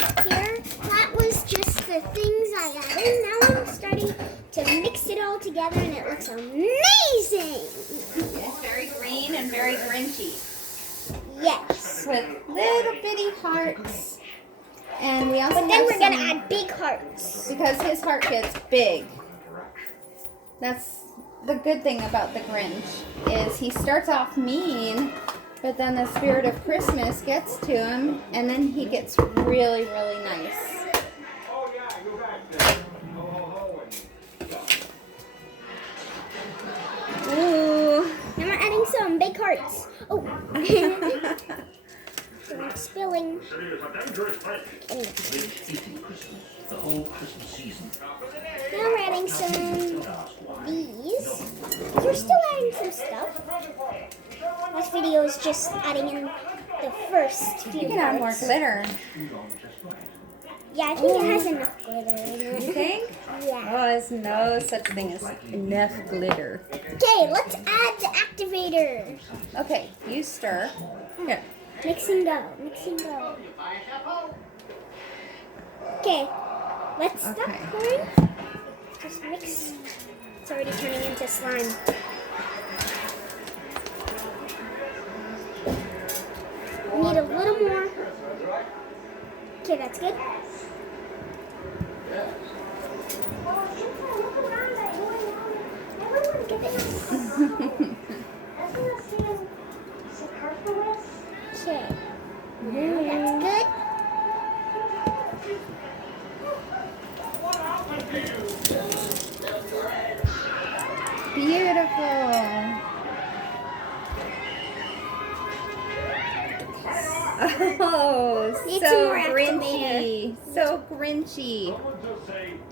Here, that was just the things I added. Now I'm starting to mix it all together and it looks amazing! It's very green and very Grinchy. Yes. With little bitty hearts. And we also But then have we're gonna add big hearts. because his heart gets big. That's the good thing about the Grinch, is he starts off mean, but then the spirit of Christmas gets to him, and then he gets really, really nice. Ooh. Now we're adding some big hearts. Oh. I'm spilling. Now we're adding some these. We're still adding some stuff. Last video is just adding in the first few You can add more parts. glitter. Yeah, I think it has enough glitter in it. You think? Yeah. Oh, there's no such thing as enough glitter. Okay, let's add the activator. Okay, you stir. Here. Mix and go. Mix and go. Okay, let's stop Okay. pouring. Just mix. It's already turning into slime. We need a little more. Okay, that's good. Look at this. Okay. Now that's good. Beautiful. Oh, Need some so more Grinchy. So Grinchy.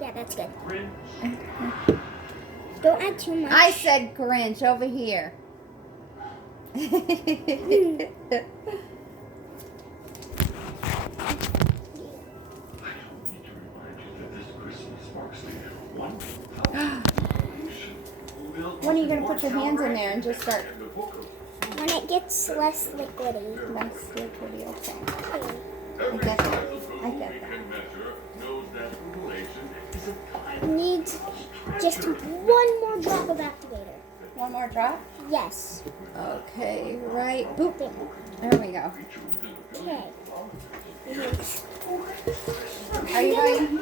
Yeah, that's good. Don't add too much. I said Grinch over here. When are you going to put your hands in there and just start? When it gets less liquidy. Less liquidy, okay. Okay. I get that. I get that. Need just one more drop of activator. One more drop? Yes. Okay, right. Boop. There. There we go. Okay. Are you going?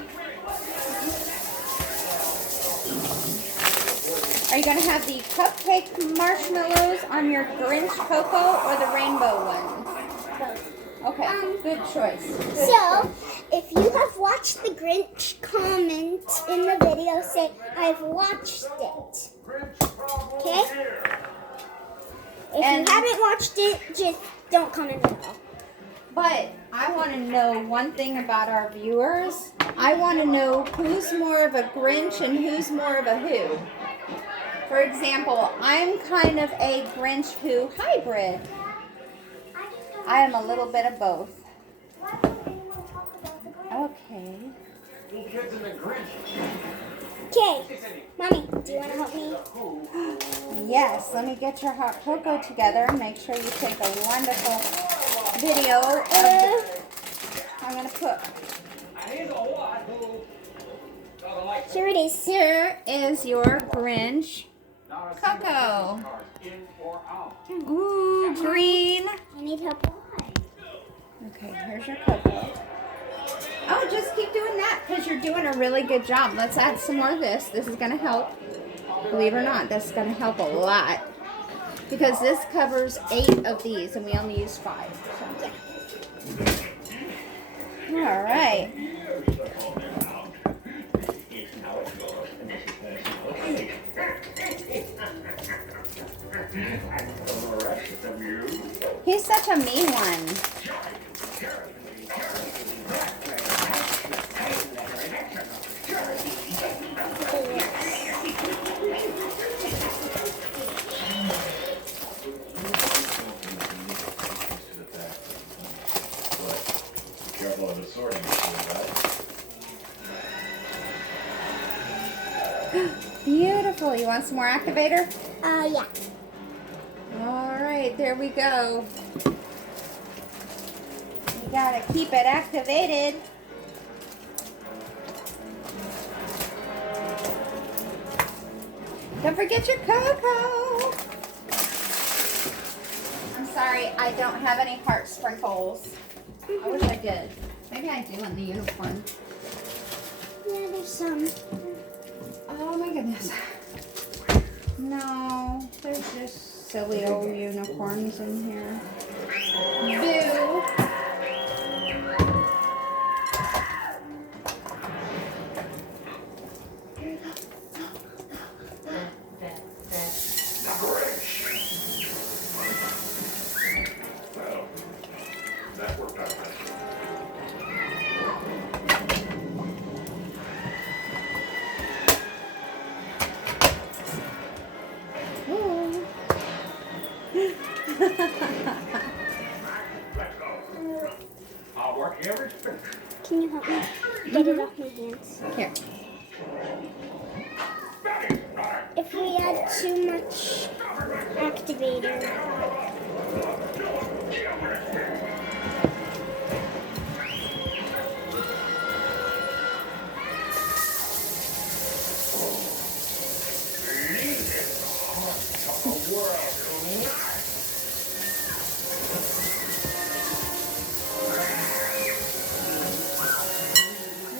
Are you going to have the cupcake marshmallows on your Grinch cocoa or the rainbow ones? Both. Okay, good choice. Good So, choice. if you have watched the Grinch, comment in the video, say, I've watched it. Okay? If And- you haven't watched it, just don't comment at all. But I want to know one thing about our viewers. I want to know who's more of a Grinch and who's more of a who. For example, I'm kind of a Grinch who hybrid. I am a little bit of both. Okay. Okay, Mommy, do you want to help me? Yes, let me get your hot cocoa together and make sure you take a wonderful video of I'm going to put. Here it is. Here is your Grinch cocoa. Ooh, green. I need help. Okay, here's your cocoa. Oh, just keep doing that because you're doing a really good job. Let's add some more of this. This is going to help. Believe it or not, this is going to help a lot. Because this covers 8 of these and we only use 5. So. All right. He's such a mean one. Beautiful. You want some more activator? Yeah. All right, there we go. You gotta keep it activated. Don't forget your cocoa. I'm sorry, I don't have any heart sprinkles. I wish I did. Maybe I do in the unicorn. Yeah, there's some. Oh my goodness. No, there's just silly old unicorns in here. Boo! That worked out right. Ooh. Let's go. I'll work every stitch. Can you help me get it off my hands? Here. If we add too much activator,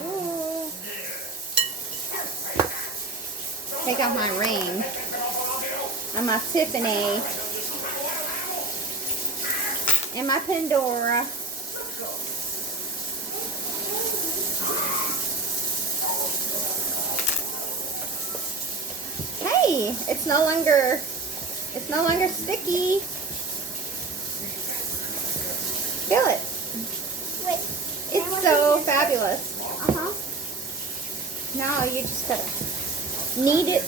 Ooh. Take off my ring. And my Tiffany. And my Pandora. Hey, it's no longer sticky. Feel it. wait. It's so fabulous. Uh-huh. Now you just gotta knead it.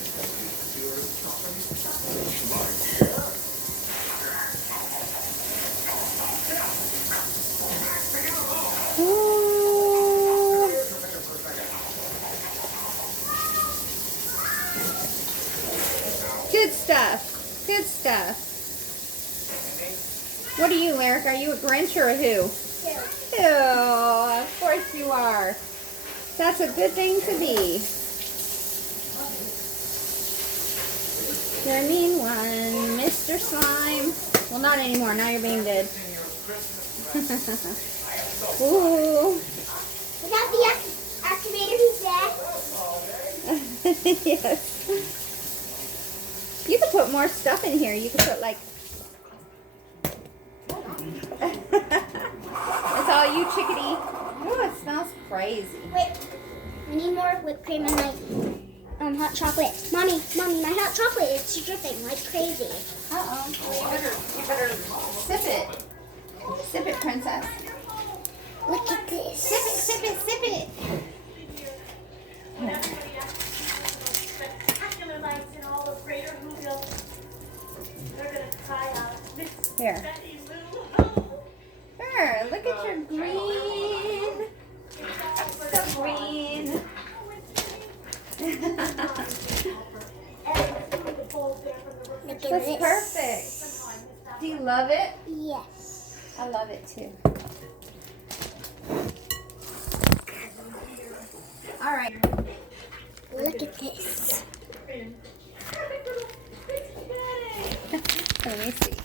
Ooh. Good stuff. Good stuff. What are you, Eric? Are you a Grinch or a who? Oh, of course you are. That's a good thing to be. You're a mean one, Mr. Slime. Well, not anymore. Now you're being good. Ooh. Without the activator, he's dead. Yes. You could put more stuff in here. You could put like. It's all you, chickadee. Ooh, it smells crazy. Wait, I need more whipped cream and my hot chocolate. Mommy, my hot chocolate is dripping like crazy. Uh-oh. You better sip it. Sip it, princess. Look at this. Sip it, sip it, sip it. Spectacular lights in all of Greater Whoville. They're gonna try out Miss Here. Betty Lou. Sure, look at your green. So green. Look at That's this. perfect. Do you love it? Yes. I love it too. All right. Look at this. Let me see.